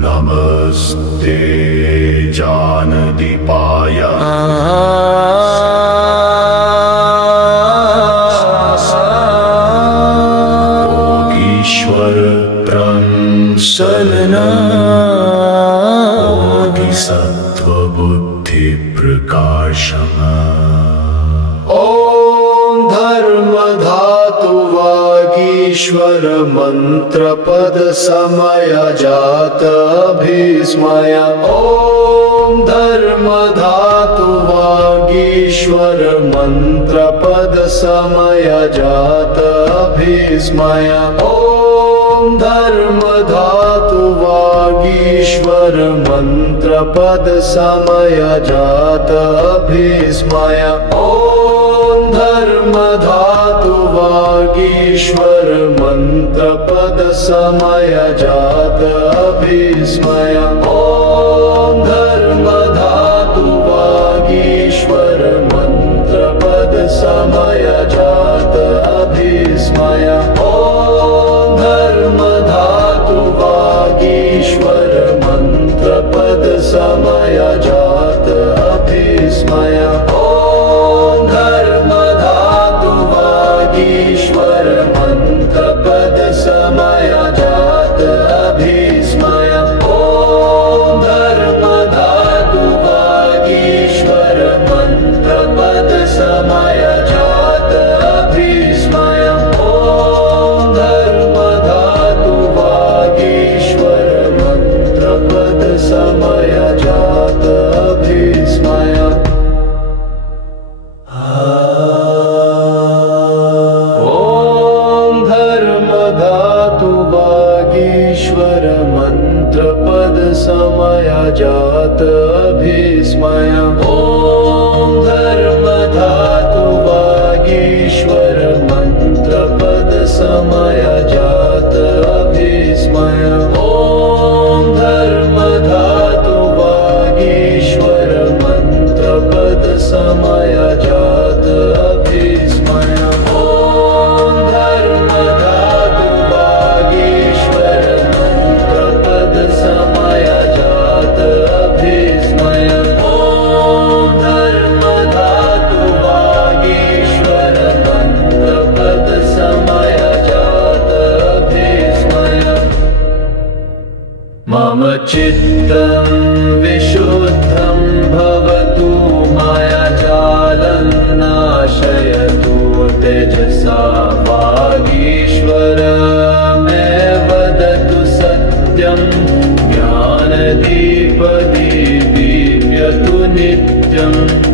नमस्ते जानदीपाय योगीश्वर त्रंसलना बोधिसत्वबुद्धि प्रकाशम। ओम धर्म धातु वागीश्वर मंत्र पद समय जात भीष्मय। ओम धर्म धातु वागीश्वर मंत्र पद समय जात भीष्मय। ओम धर्म धातु वागीश्वर मंत्र पद समय जात भीष्मय। ओम धर्म धातु वागीश्वर मंत्र पद समय जात भीष्मय। ओम धर्म धातु वागीश्वर मंत्र पद समय जात भीष्मय। ओम धर्म धातु वागीश्वर मंत्र पद समय जात भीष्मय। ओम धर्म धातु वागीश्वर मंत्र पद समय जात भीष्मय। ओम धर्म धातु वागीश्वर मंत्र पद समय जात भीष्मय। ओम धर्म धातु वागीश्वर मंत्र पद समय जात भीष्मय। ओम धर्म धातु वागीश्वर मंत्र पद समय जात भीष्मय। ओम धर्म धातु वागीश्वर मंत्र पद समय जात भीष्मय। ओम धर्म धातु वागीश्वर मंत्र पद समय जात भीष्मय। ओम धर्म धातु वागीश्वर मंत्र पद समय जात भीष्मय। ओम धर्म धातु वागीश्वर मंत्र पद समय जात भीष्मय। मम चित्तं विशुद्धं भवतु मायाजालं नाशयतु तेजसा वागीश्वर मे वदतु सत्यं ज्ञानदीपदीप्यतु नित्यम्।